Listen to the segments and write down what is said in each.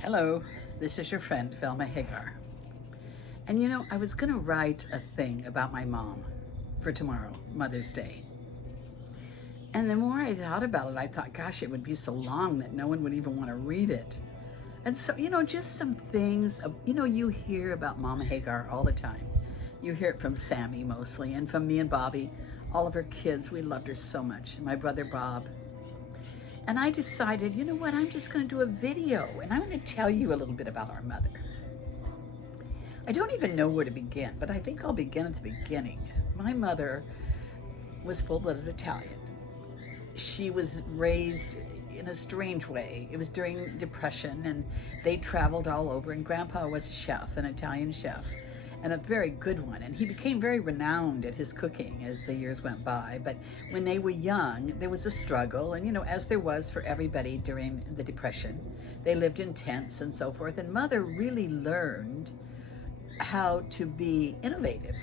Hello, this is your friend, Mama Hagar. And you know, I was going to write a thing about my mom for tomorrow, Mother's Day. And the more I thought about it, I thought, gosh, it would be so long that no one would even want to read it. And so, just some things, you hear about Mama Hagar all the time. You hear it from Sammy mostly, and from me and Bobby, all of her kids. We loved her so much. My brother Bob. And I decided, you know what, I'm just going to do a video, and I'm going to tell you a little bit about our mother. I don't even know where to begin, but I think I'll begin at the beginning. My mother was full-blooded Italian. She was raised in a strange way. It was during Depression, and they traveled all over, and Grandpa was a chef, an Italian chef, and a very good one. And he became very renowned at his cooking as the years went by. But when they were young, there was a struggle, and as there was for everybody during the Depression, they lived in tents and so forth. And Mother really learned how to be innovative.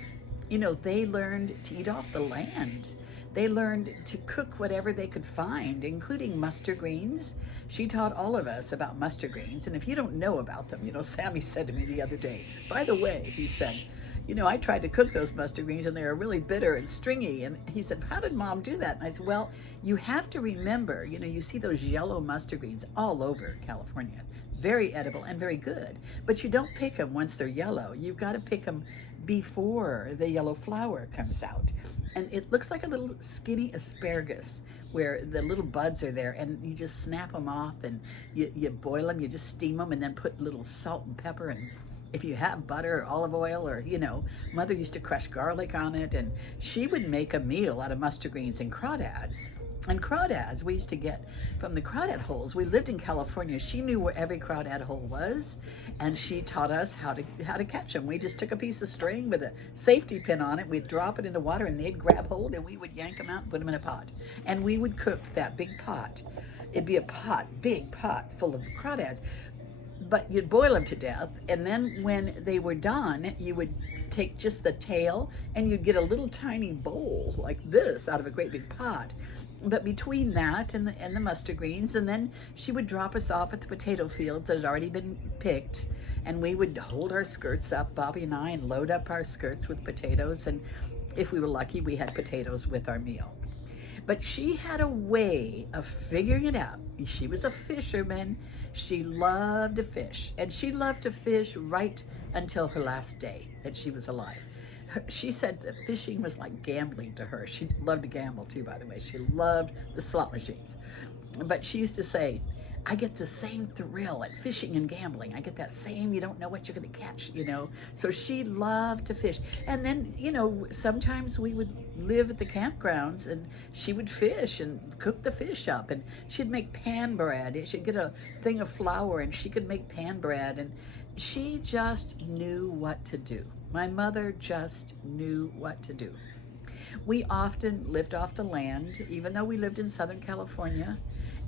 They learned to eat off the land. They learned to cook whatever they could find, including mustard greens. She taught all of us about mustard greens. And if you don't know about them, Sammy said to me the other day, by the way, he said, I tried to cook those mustard greens and they are really bitter and stringy. And he said, how did Mom do that? And I said, well, you have to remember, you see those yellow mustard greens all over California. Very edible and very good. But you don't pick them once they're yellow. You've got to pick them before the yellow flower comes out. And it looks like a little skinny asparagus where the little buds are there, and you just snap them off and you boil them, you just steam them, and then put little salt and pepper, and if you have butter or olive oil, or Mother used to crush garlic on it, and she would make a meal out of mustard greens and crawdads. And crawdads we used to get from the crawdad holes. We lived in California. She knew where every crawdad hole was, and she taught us how to catch them. We just took a piece of string with a safety pin on it. We'd drop it in the water, and they'd grab hold, and we would yank them out and put them in a pot. And we would cook that big pot. It'd be a pot, big pot full of crawdads. But you'd boil them to death, and then when they were done, you would take just the tail, and you'd get a little tiny bowl like this out of a great big pot. But between that and the mustard greens, and then she would drop us off at the potato fields that had already been picked, and we would hold our skirts up, Bobby and I, and load up our skirts with potatoes, and if we were lucky, we had potatoes with our meal. But she had a way of figuring it out. She was a fisherman. She loved to fish, and she loved to fish right until her last day that she was alive. She said that fishing was like gambling to her. She loved to gamble too, by the way. She loved the slot machines. But she used to say, I get the same thrill at fishing and gambling. I get that same, you don't know what you're going to catch, So she loved to fish. And then, sometimes we would live at the campgrounds, and she would fish and cook the fish up. And she'd make pan bread. She'd get a thing of flour, and she could make pan bread. And she just knew what to do. My mother just knew what to do. We often lived off the land, even though we lived in Southern California.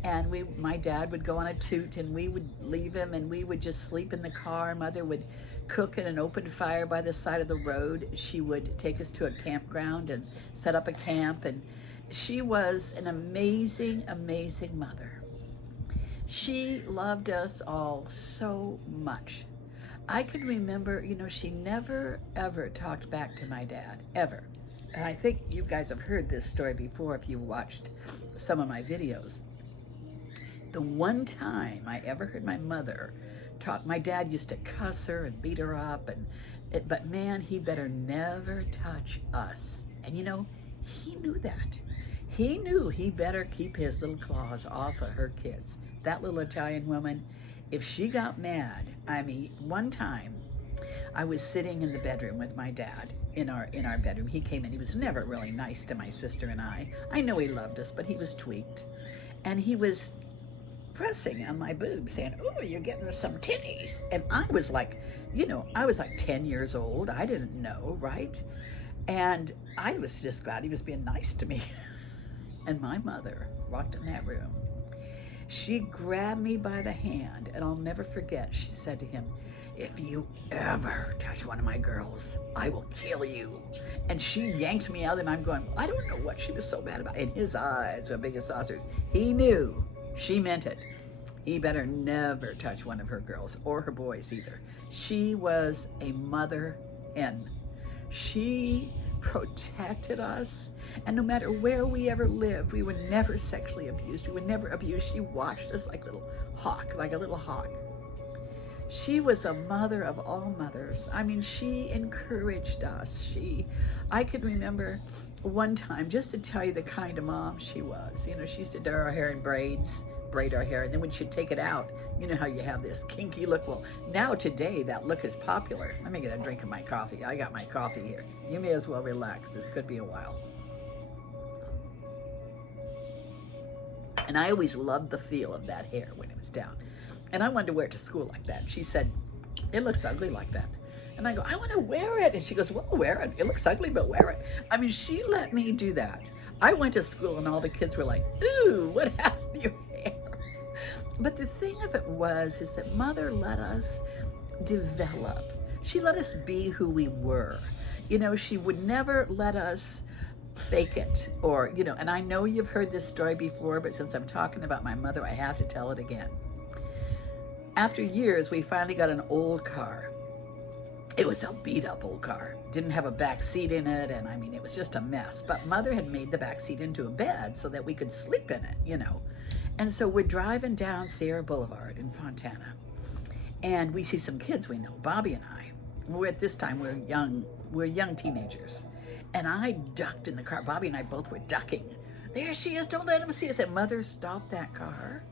And my dad would go on a toot, and we would leave him, and we would just sleep in the car. Mother would cook in an open fire by the side of the road. She would take us to a campground and set up a camp. And she was an amazing, amazing mother. She loved us all so much. I could remember, she never, ever talked back to my dad, ever. And I think you guys have heard this story before if you've watched some of my videos. The one time I ever heard my mother talk, my dad used to cuss her and beat her up, but man, he better never touch us. And he knew that. He knew he better keep his little claws off of her kids. That little Italian woman, if she got mad, one time I was sitting in the bedroom with my dad in our bedroom. He came in. He was never really nice to my sister and I. I know he loved us, but he was tweaked. And he was pressing on my boob saying, oh, you're getting some titties. And I was like, I was like 10 years old. I didn't know, right? And I was just glad he was being nice to me. And my mother walked in that room. She grabbed me by the hand, and I'll never forget, she said to him, if you ever touch one of my girls, I will kill you. And she yanked me out, and I'm going, I don't know what she was so mad about. And his eyes were big as saucers. He knew she meant it. He better never touch one of her girls or her boys either. She was a mother hen. She protected us, and no matter where we ever lived, we were never sexually abused. We were never abused. She watched us like a little hawk. She was a mother of all mothers. I mean, she encouraged us. I could remember one time, just to tell you the kind of mom she was. You know, she used to do our hair in braids, braid our hair, and then when she'd take it out, you know how you have this kinky look? Well, now today that look is popular. Let me get a drink of my coffee. I got my coffee here. You may as well relax. This could be a while. And I always loved the feel of that hair when it was down. And I wanted to wear it to school like that. She said, it looks ugly like that. And I go, I want to wear it. And she goes, well, wear it. It looks ugly, but wear it. I mean, she let me do that. I went to school and all the kids were like, ooh, what happened to your hair? But the thing of it is that Mother let us develop. She let us be who we were. You know, she would never let us fake it or, you know, and I know you've heard this story before, but since I'm talking about my mother, I have to tell it again. After years, we finally got an old car. It was a beat up old car. Didn't have a back seat in it, and I mean, it was just a mess. But Mother had made the back seat into a bed so that we could sleep in it, you know. And so we're driving down Sierra Boulevard in Fontana, and we see some kids we know, Bobby and I. At this time, we're young teenagers. And I ducked in the car. Bobby and I both were ducking. There she is, don't let him see us. And Mother stopped that car,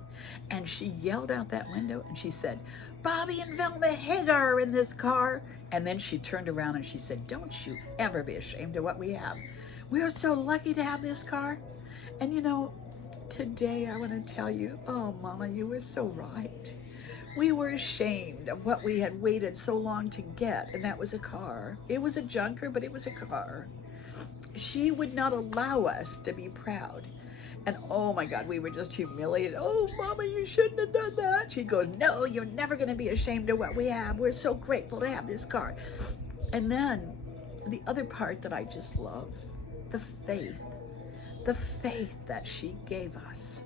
and she yelled out that window, and she said, Bobby and Velma Hagar are in this car. And then she turned around and she said, don't you ever be ashamed of what we have. We are so lucky to have this car. And you know, today I want to tell you, oh, Mama, you were so right. We were ashamed of what we had waited so long to get, and that was a car. It was a junker, but it was a car. She would not allow us to be proud. And oh my God, we were just humiliated. Oh, Mama, you shouldn't have done that. She goes, no, you're never going to be ashamed of what we have. We're so grateful to have this car. And then the other part that I just love, the faith that she gave us.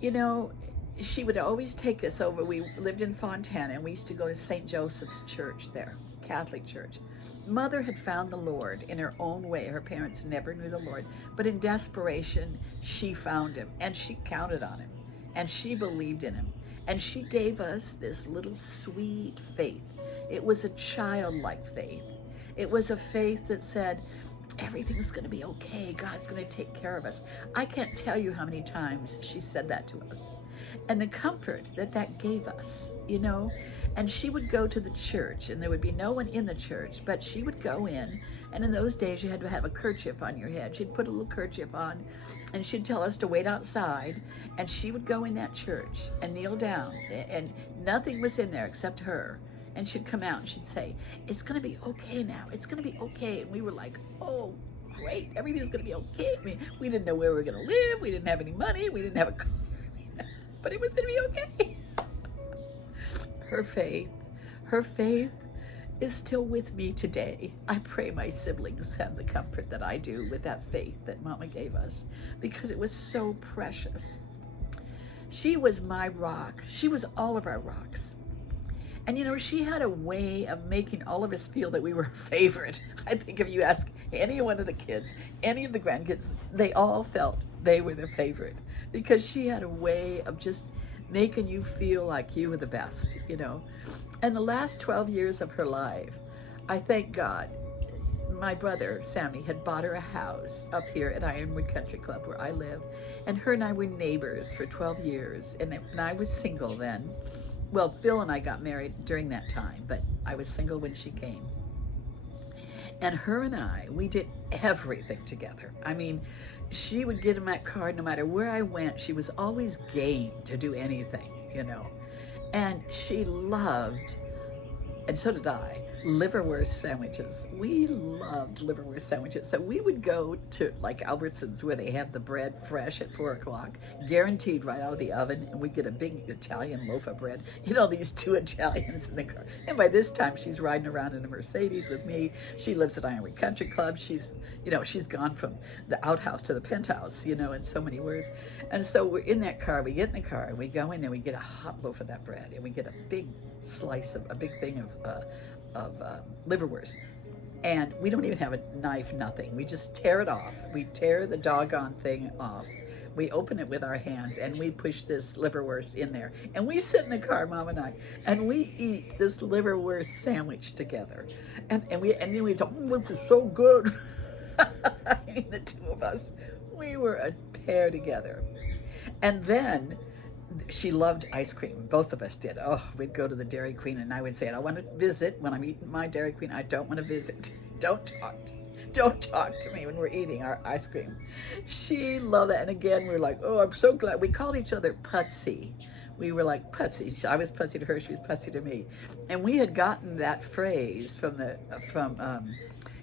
You know, she would always take us over. We lived in Fontana, and we used to go to St. Joseph's Church there, Catholic church. Mother had found the Lord in her own way. Her parents never knew the Lord, but in desperation, she found him, and she counted on him, and she believed in him, and she gave us this little sweet faith. It was a childlike faith. It was a faith that said, everything's going to be okay. God's going to take care of us. I can't tell you how many times she said that to us. And the comfort that that gave us, you know. And she would go to the church, and there would be no one in the church, but she would go in. And in those days, you had to have a kerchief on your head. She'd put a little kerchief on, and she'd tell us to wait outside. And she would go in that church and kneel down, and nothing was in there except her. And she'd come out and she'd say, it's going to be okay now. It's going to be okay. And we were like, oh, great. Everything's going to be okay. I mean, we didn't know where we were going to live. We didn't have any money. We didn't have a car. But it was going to be okay. Her faith is still with me today. I pray my siblings have the comfort that I do with that faith that Mama gave us, because it was so precious. She was my rock. She was all of our rocks. And you know, she had a way of making all of us feel that we were her favorite. I think if you ask any one of the kids, any of the grandkids, they all felt they were their favorite, because she had a way of just making you feel like you were the best, you know. And the last 12 years of her life, I thank God, my brother, Sammy, had bought her a house up here at Ironwood Country Club where I live. And her and I were neighbors for 12 years. And when I was single then, well, Phil and I got married during that time, but I was single when she came. And her and I, we did everything together. I mean, she would get in that car no matter where I went. She was always game to do anything, you know. And she loved and so did I, liverwurst sandwiches. We loved liverwurst sandwiches. So we would go to like Albertsons where they have the bread fresh at 4 o'clock, guaranteed right out of the oven, and we'd get a big Italian loaf of bread. You know, these two Italians in the car. And by this time, she's riding around in a Mercedes with me. She lives at Ironwood Country Club. She's gone from the outhouse to the penthouse, in so many words. And so we're in that car. We get in the car, and we go in there. We get a hot loaf of that bread, and we get a big slice of a big thing of liverwurst, and we don't even have a knife, nothing. We just tear it off. We tear the doggone thing off. We open it with our hands, and we push this liverwurst in there, and we sit in the car, Mom and I, and we eat this liverwurst sandwich together, and then we say, this is so good. I mean, the two of us, we were a pair together. And then she loved ice cream. Both of us did. Oh, we'd go to the Dairy Queen, and I would say, I want to visit when I'm eating my Dairy Queen. I don't want to visit. Don't talk to me when we're eating our ice cream. She loved that. And again, we're like, oh, I'm so glad. We called each other Putsy. We were like Putsy. I was Putsy to her. She was Putsy to me. And we had gotten that phrase from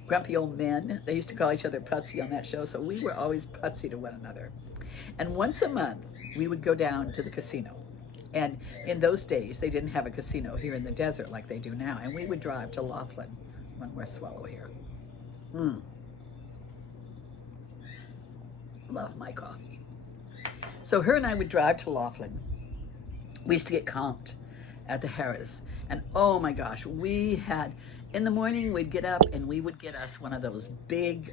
Grumpy Old Men. They used to call each other Putsy on that show. So we were always Putsy to one another. And once a month, we would go down to the casino. And in those days, they didn't have a casino here in the desert like they do now. And we would drive to Laughlin, one more swallow here. Love my coffee. So her and I would drive to Laughlin. We used to get comped at the Harrah's. And oh my gosh, in the morning, we'd get up and we would get us one of those big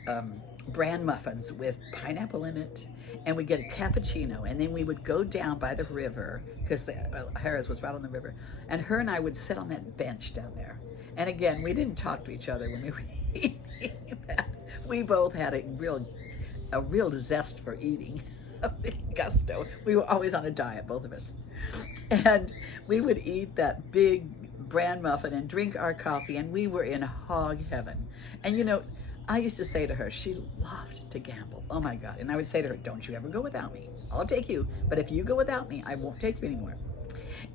bran muffins with pineapple in it, and we'd get a cappuccino, and then we would go down by the river, because the Harrah's was right on the river, and her and I would sit on that bench down there. And again, we didn't talk to each other when we were eating that. We both had a real zest for eating, a big gusto. We were always on a diet, both of us. And we would eat that big bran muffin and drink our coffee, and we were in hog heaven. And I used to say to her, she loved to gamble. Oh my God. And I would say to her, don't you ever go without me. I'll take you. But if you go without me, I won't take you anymore.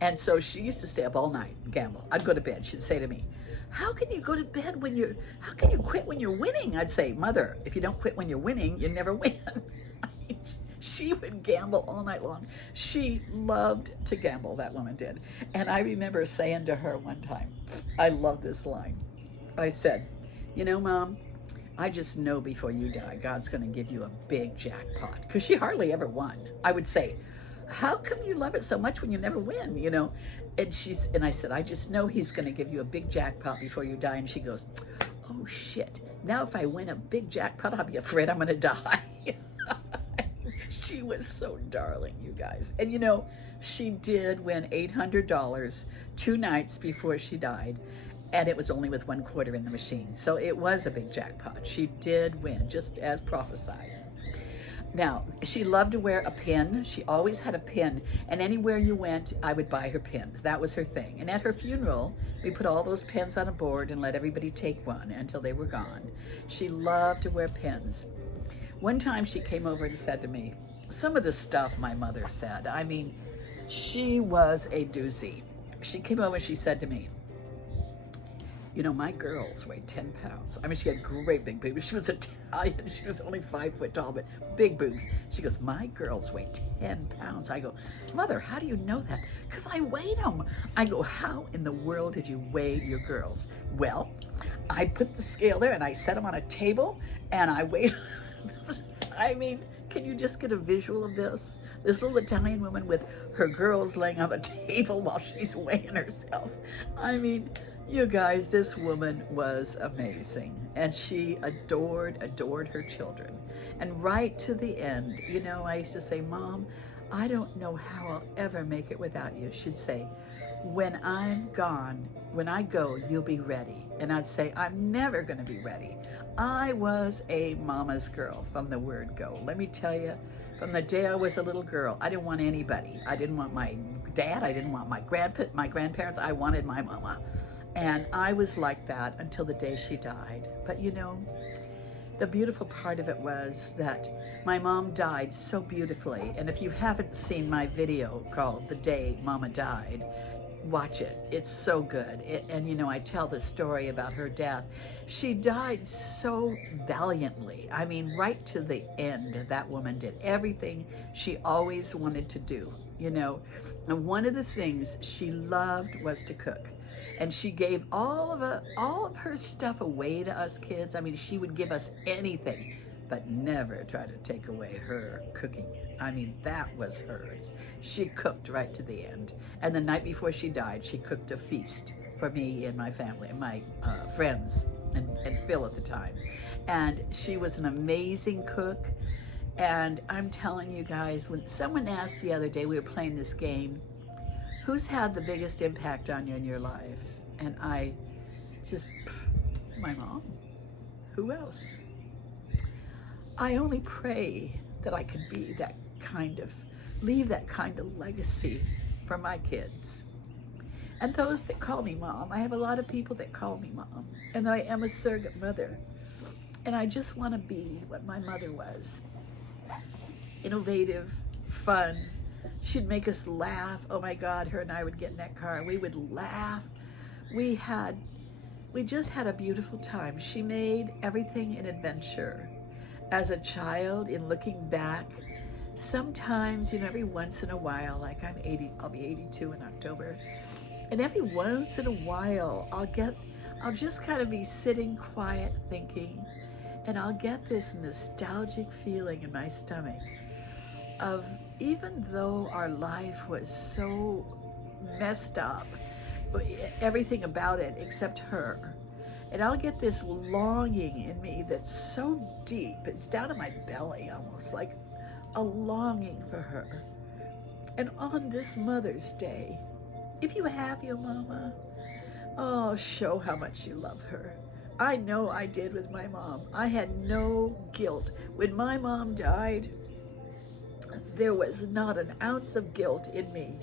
And so she used to stay up all night and gamble. I'd go to bed. She'd say to me, how can you go to bed how can you quit when you're winning? I'd say, Mother, if you don't quit when you're winning, you never win. She would gamble all night long. She loved to gamble, that woman did. And I remember saying to her one time, I love this line. I said, Mom, I just know before you die, God's going to give you a big jackpot. Because she hardly ever won. I would say, how come you love it so much when you never win, And I said, I just know he's going to give you a big jackpot before you die. And she goes, oh shit. Now if I win a big jackpot, I'll be afraid I'm going to die. She was so darling, you guys. And she did win $800 2 nights before she died. And it was only with 1 quarter in the machine. So it was a big jackpot. She did win, just as prophesied. Now, she loved to wear a pin. She always had a pin. And anywhere you went, I would buy her pins. That was her thing. And at her funeral, we put all those pins on a board and let everybody take one until they were gone. She loved to wear pins. One time she came over and said to me, some of the stuff my mother said, I mean, she was a doozy. She came over and she said to me, my girls weighed 10 pounds. I mean, she had great big boobs. She was Italian. She was only 5 foot tall, but big boobs. She goes, my girls weigh 10 pounds. I go, Mother, how do you know that? Because I weighed them. I go, how in the world did you weigh your girls? Well, I put the scale there and I set them on a table and I weighed them. I mean, can you just get a visual of this? This little Italian woman with her girls laying on the table while she's weighing herself. I mean, you guys, this woman was amazing. And she adored her children. And right to the end, I used to say, Mom, I don't know how I'll ever make it without you. She'd say, when I'm gone, when I go, you'll be ready. And I'd say, I'm never going to be ready. I was a mama's girl from the word go. Let me tell you, from the day I was a little girl, I didn't want anybody. I didn't want my dad. I didn't want my grandparents. I wanted my mama. And I was like that until the day she died. But the beautiful part of it was that my mom died so beautifully. And if you haven't seen my video called The Day Mama Died, watch it. It's so good. And you know, I tell the story about her death. She died so valiantly. I mean, right to the end, that woman did everything she always wanted to do, you know. And one of the things she loved was to cook. And she gave all of her stuff away to us kids. I mean, she would give us anything, but never try to take away her cooking. I mean, that was hers. She cooked right to the end. And the night before she died, she cooked a feast for me and my family, and my friends, and Phil at the time. And she was an amazing cook. And I'm telling you guys, when someone asked the other day, we were playing this game, who's had the biggest impact on you in your life? And I just, my mom. Who else? I only pray that I could be that kind of, leave that kind of legacy for my kids. And those that call me mom, I have a lot of people that call me mom, and I am a surrogate mother. And I just want to be what my mother was. Innovative, fun. She'd make us laugh. Oh my God, her and I would get in that car and we would laugh. We just had a beautiful time. She made everything an adventure. As a child, in looking back, sometimes, you know, every once in a while, like I'm 80, I'll be 82 in October, and every once in a while, I'll just kind of be sitting quiet thinking, and I'll get this nostalgic feeling in my stomach of, even though our life was so messed up, everything about it except her, and I'll get this longing in me that's so deep, it's down in my belly almost, like a longing for her. And on this Mother's Day, if you have your mama, oh, show how much you love her. I know I did with my mom. I had no guilt. When my mom died, there was not an ounce of guilt in me,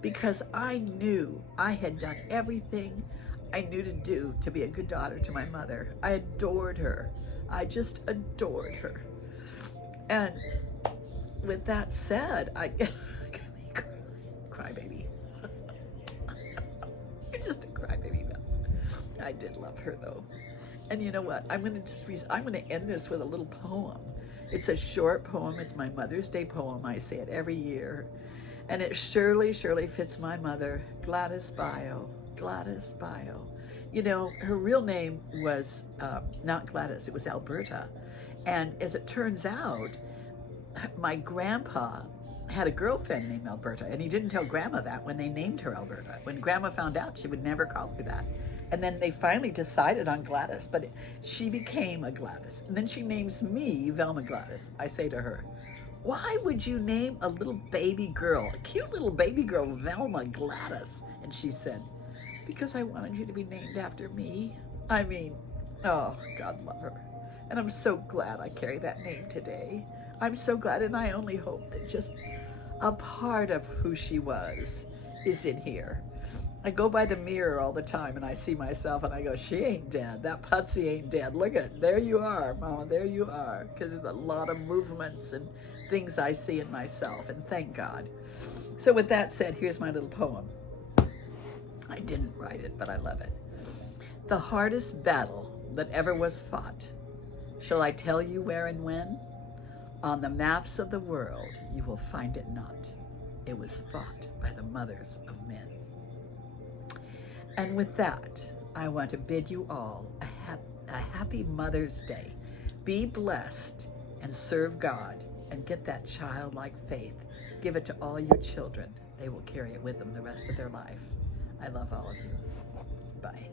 because I knew I had done everything I knew to do to be a good daughter to my mother. I adored her. I just adored her. And with that said, I crybaby. You're just a crybaby, though. I did love her, though. And you know what? I'm gonna end this with a little poem. It's a short poem. It's my Mother's Day poem. I say it every year. And it surely fits my mother, Gladys Bio. Gladys Bio. You know, her real name was not Gladys, it was Alberta. And as it turns out, my grandpa had a girlfriend named Alberta, and he didn't tell Grandma that when they named her Alberta. When Grandma found out, she would never call her that. And then they finally decided on Gladys, but she became a Gladys. And then she names me Velma Gladys. I say to her, why would you name a little baby girl, a cute little baby girl, Velma Gladys? And she said, because I wanted you to be named after me. I mean, oh, God love her. And I'm so glad I carry that name today. I'm so glad, and I only hope that just a part of who she was is in here. I go by the mirror all the time and I see myself and I go, she ain't dead. That putsy ain't dead. Look at, there you are, Mama, there you are. Because there's a lot of movements and things I see in myself, and thank God. So with that said, here's my little poem. I didn't write it, but I love it. The hardest battle that ever was fought, shall I tell you where and when? On the maps of the world, you will find it not. It was fought by the mothers of men. And with that, I want to bid you all a happy Mother's Day. Be blessed and serve God and get that childlike faith. Give it to all your children. They will carry it with them the rest of their life. I love all of you. Bye.